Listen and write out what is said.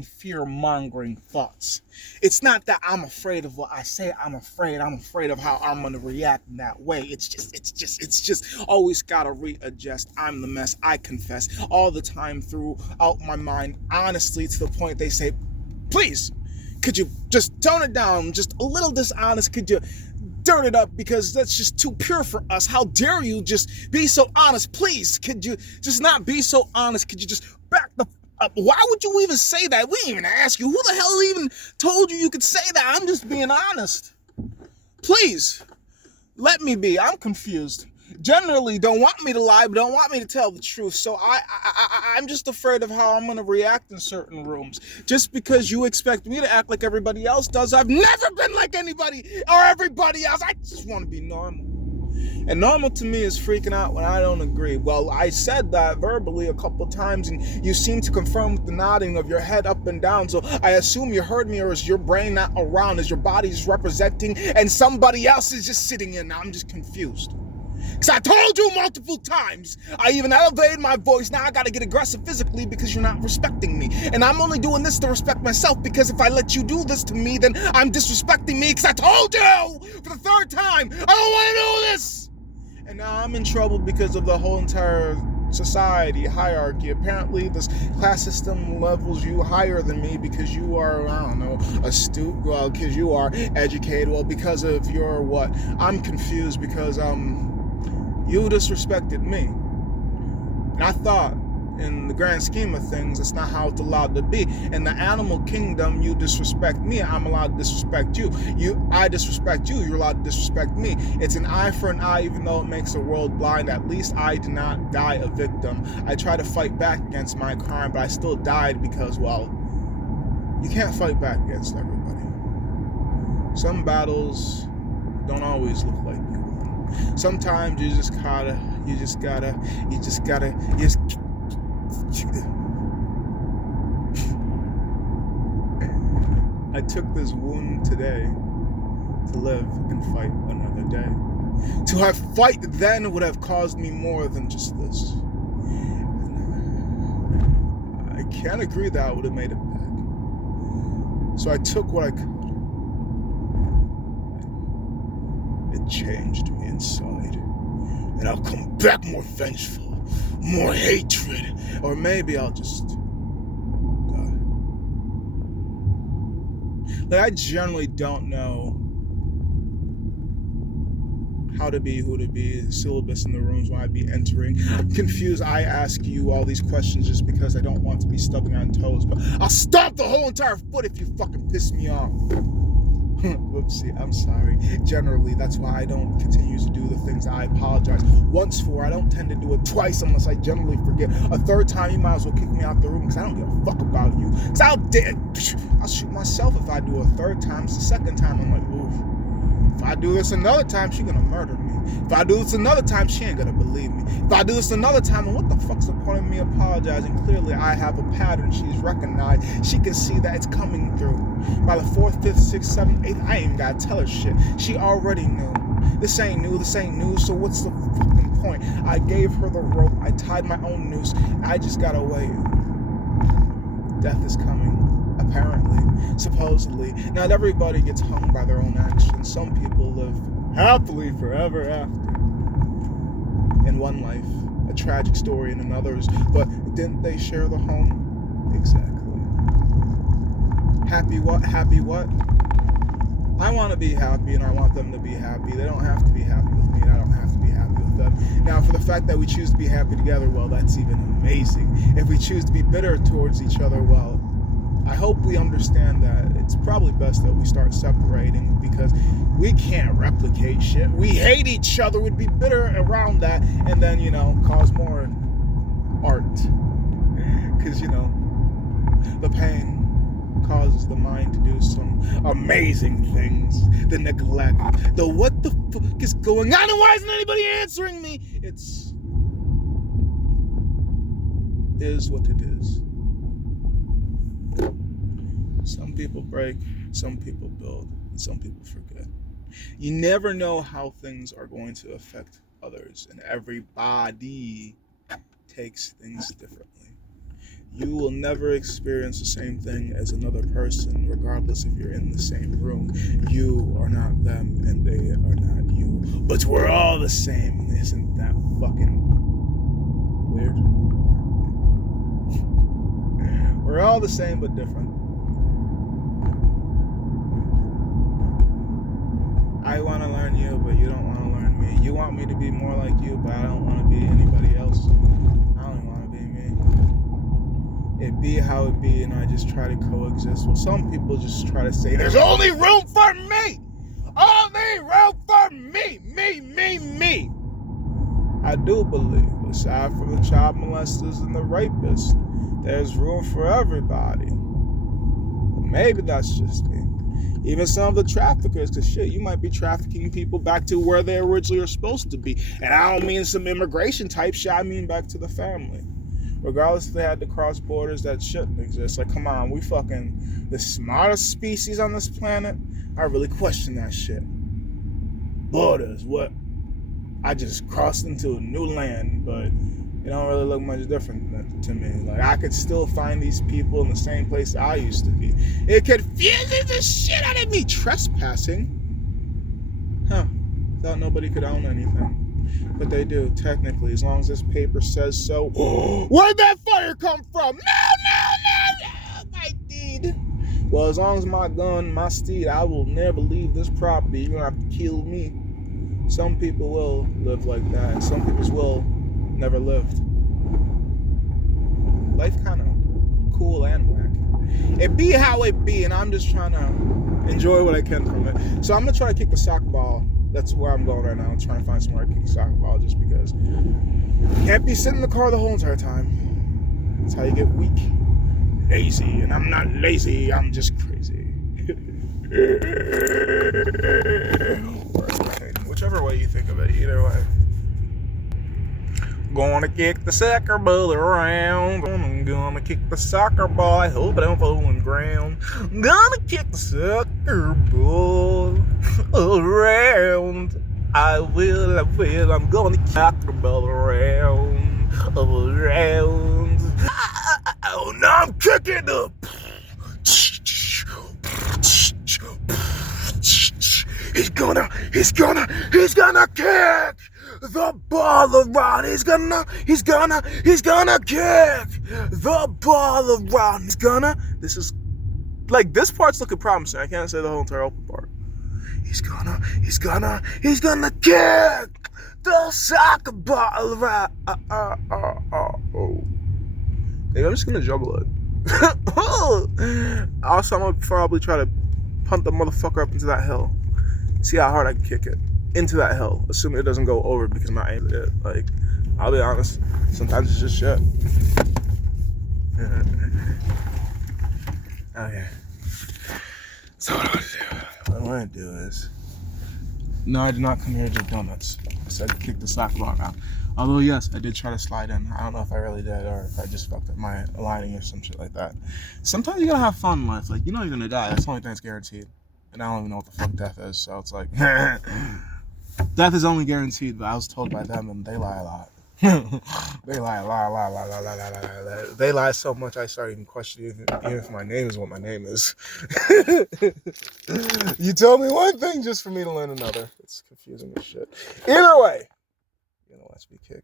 insane fear-mongering thoughts. It's not that I'm afraid of what I say. I'm afraid of how I'm gonna react in that way. It's just always gotta readjust. I'm the mess, I confess, all the time throughout my mind, honestly, to the point they say, please, could you just tone it down, just a little dishonest, could you dirt it up, because that's just too pure for us. How dare you just be so honest? Please, could you just not be so honest? Could you just back the up? Why would you even say that? We didn't even ask you. Who the hell even told you could say that? I'm just being honest. Please, let me be. I'm confused. Generally, don't want me to lie, but don't want me to tell the truth. So I'm just afraid of how I'm going to react in certain rooms. Just because you expect me to act like everybody else does, I've never been like anybody or everybody else. I just want to be normal. And normal to me is freaking out when I don't agree. Well, I said that verbally a couple times, and you seem to confirm with the nodding of your head up and down. So I assume you heard me, or is your brain not around? Is your body just representing and somebody else is just sitting in? I'm just confused. Because I told you multiple times. I even elevated my voice. Now I got to get aggressive physically because you're not respecting me. And I'm only doing this to respect myself, because if I let you do this to me, then I'm disrespecting me, because I told you for the third time, I don't want to do this. And now I'm in trouble because of the whole entire society hierarchy. Apparently this class system levels you higher than me because you are, I don't know, astute, well, because you are educated, well, because of your what? I'm confused because you disrespected me. And I thought, in the grand scheme of things, that's not how it's allowed to be. In the animal kingdom, you disrespect me, I'm allowed to disrespect you. I disrespect you, you're allowed to disrespect me. It's an eye for an eye, even though it makes the world blind. At least I did not die a victim. I tried to fight back against my crime, but I still died because, well, you can't fight back against everybody. Some battles don't always look like you. Sometimes you just gotta I took this wound today to live and fight another day. To have fight then would have caused me more than just this. I can't agree that I would have made it back. So I took what I could. It changed me inside. And I'll come back more vengeful, more hatred, or maybe I'll just die. Like, I generally don't know how to be, who to be, the syllabus in the rooms when I be entering. I'm confused. I ask you all these questions just because I don't want to be stepping on toes, but I'll stomp the whole entire foot if you fucking piss me off. Whoopsie, I'm sorry. Generally, that's why I don't continue to do the things I apologize once for. I don't tend to do it twice unless I generally forget. A third time, you might as well kick me out the room because I don't give a fuck about you. Because I'll shoot myself if I do a third time. It's the second time, I'm like, ooh. If I do this another time, she's gonna murder me. If I do this another time, she ain't gonna believe me. If I do this another time, then what the fuck's the point of me apologizing? Clearly, I have a pattern she's recognized. She can see that it's coming through. By the 4th, 5th, 6th, 7th, 8th, I ain't even gotta tell her shit. She already knew. This ain't new, so what's the fucking point? I gave her the rope, I tied my own noose, I just gotta wait. Death is coming. Apparently, supposedly. Not everybody gets hung by their own actions. Some people live happily forever after. In one life, a tragic story in another's, but didn't they share the home? Exactly. Happy what? Happy what? I want to be happy and I want them to be happy. They don't have to be happy with me and I don't have to be happy with them. Now, for the fact that we choose to be happy together, well, that's even amazing. If we choose to be bitter towards each other, well, I hope we understand that it's probably best that we start separating, because we can't replicate shit. We hate each other, we'd be bitter around that, and then, cause more art. Because, the pain causes the mind to do some amazing things. The neglect, the what the fuck is going on, and why isn't anybody answering me? It's is what it is. Some people break, some people build, and some people forget. You never know how things are going to affect others, and everybody takes things differently. You will never experience the same thing as another person, regardless if you're in the same room. You are not them, and they are not you. But we're all the same. Isn't that fucking weird? We're all the same, but different. I want to learn you, but you don't want to learn me. You want me to be more like you, but I don't want to be anybody else. I don't want to be me. It be how it be, and I just try to coexist. Well, some people just try to say, there's only room for me! Only room for me! Me! I do believe, aside from the child molesters and the rapists, there's room for everybody. But maybe that's just me. Even some of the traffickers, because shit, you might be trafficking people back to where they originally are supposed to be. And I don't mean some immigration type shit, I mean back to the family. Regardless if they had to cross borders that shouldn't exist. Like, come on, we fucking the smartest species on this planet? I really question that shit. Borders, what? I just crossed into a new land, but it don't really look much different to me. Like, I could still find these people in the same place I used to be. It confuses the shit out of me. Trespassing? Huh. Thought nobody could own anything. But they do, technically, as long as this paper says so. Where'd that fire come from? No, my deed. Well, as long as my gun, my steed, I will never leave this property. You're gonna have to kill me. Some people will live like that, and some people will never lived. Life kind of cool and whack. It be how it be, and I'm just trying to enjoy what I can from it. So I'm gonna try to kick the soccer ball. That's where I'm going right now. I'm trying to find somewhere to kick the soccer ball, just because can't be sitting in the car the whole entire time. That's how you get weak, lazy, and I'm not lazy. I'm just crazy. Whichever way you think of it, either way. Gonna kick the soccer ball around. I'm gonna kick the soccer ball. I hope I don't fall on the ground. I'm gonna kick the soccer ball around. I will. I'm gonna kick the soccer ball around. Oh, no, I'm kicking the. He's gonna kick the ball around. He's gonna kick the ball around. This is, like, this part's looking promising. I can't say the whole entire open part. He's gonna kick the soccer ball around. Maybe I'm just gonna juggle it. Also, I'm gonna probably try to punt the motherfucker up into that hill. See how hard I can kick it into that hill, assuming it doesn't go over because my aim is it. Like, I'll be honest, sometimes it's just shit. Okay. So what I want to do is, no, I did not come here to do donuts. I said to kick the soccer ball out. Although, yes, I did try to slide in. I don't know if I really did or if I just fucked up my aligning or some shit like that. Sometimes you gotta have fun in life. Like, you know you're gonna die. That's the only thing that's guaranteed. And I don't even know what the fuck death is, so it's like, death is only guaranteed, but I was told by them, and they lie a lot. They lie a lot. They lie so much, I start even questioning even if my name is what my name is. You tell me one thing just for me to learn another. It's confusing as shit. Either way, you're gonna watch me kick